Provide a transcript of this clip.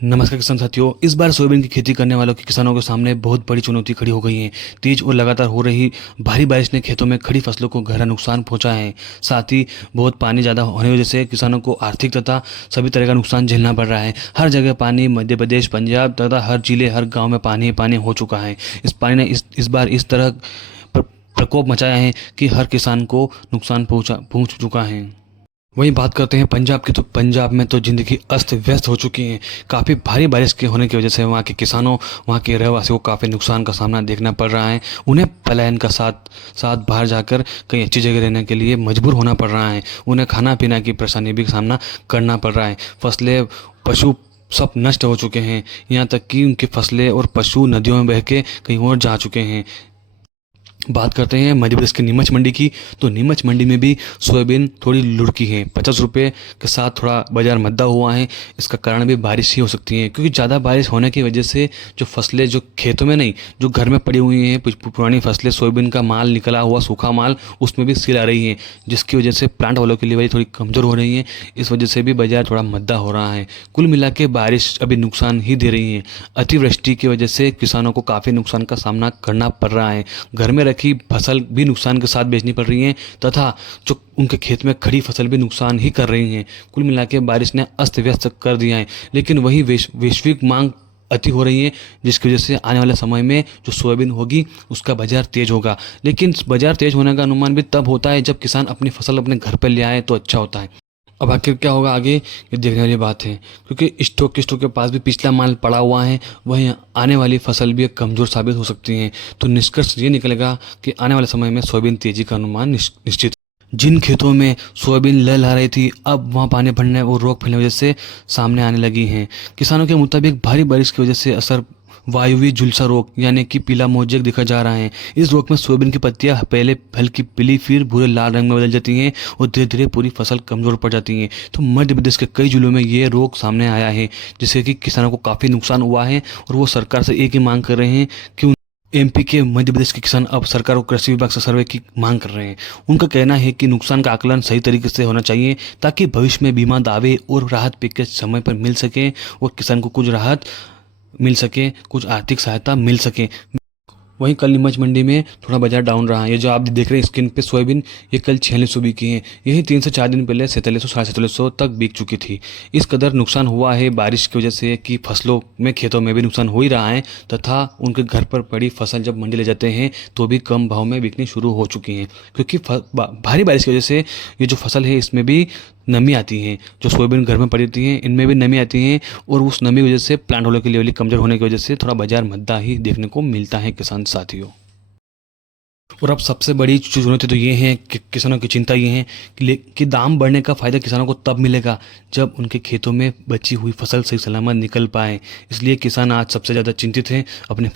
नमस्कार किसान साथियों। इस बार सोयाबीन की खेती करने वालों के किसानों के सामने बहुत बड़ी चुनौती खड़ी हो गई है। तेज और लगातार हो रही भारी बारिश ने खेतों में खड़ी फसलों को गहरा नुकसान पहुंचा है। साथ ही बहुत पानी ज़्यादा होने की वजह से किसानों को आर्थिक तथा सभी तरह का नुकसान झेलना पड़ रहा है। हर जगह पानी, मध्य प्रदेश, पंजाब तथा हर जिले, हर गाँव में पानी ही पानी हो चुका है। इस पानी ने इस बार इस तरह प्रकोप मचाया है कि हर किसान को नुकसान पहुंच चुका है। वहीं बात करते हैं पंजाब की, तो पंजाब में तो ज़िंदगी अस्त व्यस्त हो चुकी है। काफ़ी भारी बारिश के होने की वजह से वहाँ के किसानों, वहाँ के रहवासियों को काफ़ी नुकसान का सामना देखना पड़ रहा है। उन्हें पलायन का साथ साथ बाहर जाकर कहीं अच्छी जगह रहने के लिए मजबूर होना पड़ रहा है। उन्हें खाना पीना की परेशानी भी सामना करना पड़ रहा है। फसलें, पशु सब नष्ट हो चुके हैं। यहाँ तक कि उनकी फसलें और पशु नदियों में बह के कहीं और जा चुके हैं। बात करते हैं मध्य प्रदेश की नीमच मंडी की, तो नीमच मंडी में भी सोयाबीन थोड़ी लुढ़की है। 50 रुपये के साथ थोड़ा बाजार मद्दा हुआ है। इसका कारण भी बारिश ही हो सकती है, क्योंकि ज़्यादा बारिश होने की वजह से जो फसलें, जो खेतों में नहीं, जो घर में पड़ी हुई हैं पुरानी फसलें, सोयाबीन का माल निकला हुआ सूखा माल, उसमें भी सील आ रही है, जिसकी वजह से प्लांट वालों की लेवल थोड़ी कमज़ोर हो रही है। इस वजह से भी बाजार थोड़ा मद्दा हो रहा है। कुल मिला के बारिश अभी नुकसान ही दे रही है। अतिवृष्टि की वजह से किसानों को काफ़ी नुकसान का सामना करना पड़ रहा है। घर में रखी फसल भी नुकसान के साथ बेचनी पड़ रही है तथा जो उनके खेत में खड़ी फसल भी नुकसान ही कर रही हैं। कुल मिला के बारिश ने अस्त व्यस्त कर दिया है। लेकिन वही वैश्विक मांग अति हो रही है, जिसकी वजह से आने वाले समय में जो सोयाबीन होगी उसका बाजार तेज होगा। लेकिन बाजार तेज होने का अनुमान भी तब होता है जब किसान अपनी फसल अपने घर पर ले आए तो अच्छा होता है। अब आखिर क्या होगा आगे, ये देखने वाली बात है, क्योंकि स्टॉक के पास भी पिछला माल पड़ा हुआ है। वहीं आने वाली फसल भी कमज़ोर साबित हो सकती है। तो निष्कर्ष ये निकलेगा कि आने वाले समय में सोयाबीन तेजी का अनुमान निश्चित। जिन खेतों में सोयाबीन लहलहा रही थी, अब वहाँ पानी भरने और रोग फैलने की वजह से सामने आने लगी हैं। किसानों के मुताबिक भारी बारिश की वजह से असर वायुवी झुलसा रोग यानी कि पीला मोजेक दिखा जा रहा है। इस रोग में सोयाबीन की पत्तियां पहले हल्की पीली, फिर भूरे लाल रंग में बदल जाती हैं और धीरे धीरे पूरी फसल कमजोर पड़ जाती है। तो मध्य प्रदेश के कई जिलों में ये रोग सामने आया है, जिससे कि किसानों को काफ़ी नुकसान हुआ है। और वो सरकार से एक ही मांग कर रहे हैं कि एमपी के, मध्य प्रदेश के किसान अब सरकार को कृषि विभाग से सर्वे की मांग कर रहे हैं। उनका कहना है कि नुकसान का आकलन सही तरीके से होना चाहिए, ताकि भविष्य में बीमा दावे और राहत पैकेज समय पर मिल सके और किसान को कुछ राहत मिल सके, कुछ आर्थिक सहायता मिल सके। वहीं कल नीमच मंडी में थोड़ा बाजार डाउन रहा है। ये जो आप देख रहे हैं स्क्रीन पे सोयाबीन, ये कल 4600 बिकी है। यही 3 से 4 दिन पहले 4700, 4750 तक बिक चुकी थी। इस कदर नुकसान हुआ है बारिश की वजह से कि फसलों में, खेतों में भी नुकसान हो ही रहा है तथा उनके घर पर पड़ी फसल जब मंडी ले जाते हैं तो भी कम भाव में बिकनी शुरू हो चुकी हैं, क्योंकि भारी बारिश की वजह से ये जो फसल है इसमें भी नमी आती है। जो सोयाबीन घर में पड़ी रहती है इनमें भी नमी आती है, और उस नमी की वजह से प्लांट वालों की लेवल कमजोर होने की वजह से थोड़ा बाजार मद्दा ही देखने को मिलता है किसान साथियों। और अब सबसे बड़ी चुनौती तो ये है कि किसानों की चिंता ये है कि दाम बढ़ने का फ़ायदा किसानों को तब मिलेगा जब उनके खेतों में बची हुई फसल सही सलामत निकल पाए। इसलिए किसान आज सबसे ज़्यादा चिंतित हैं अपने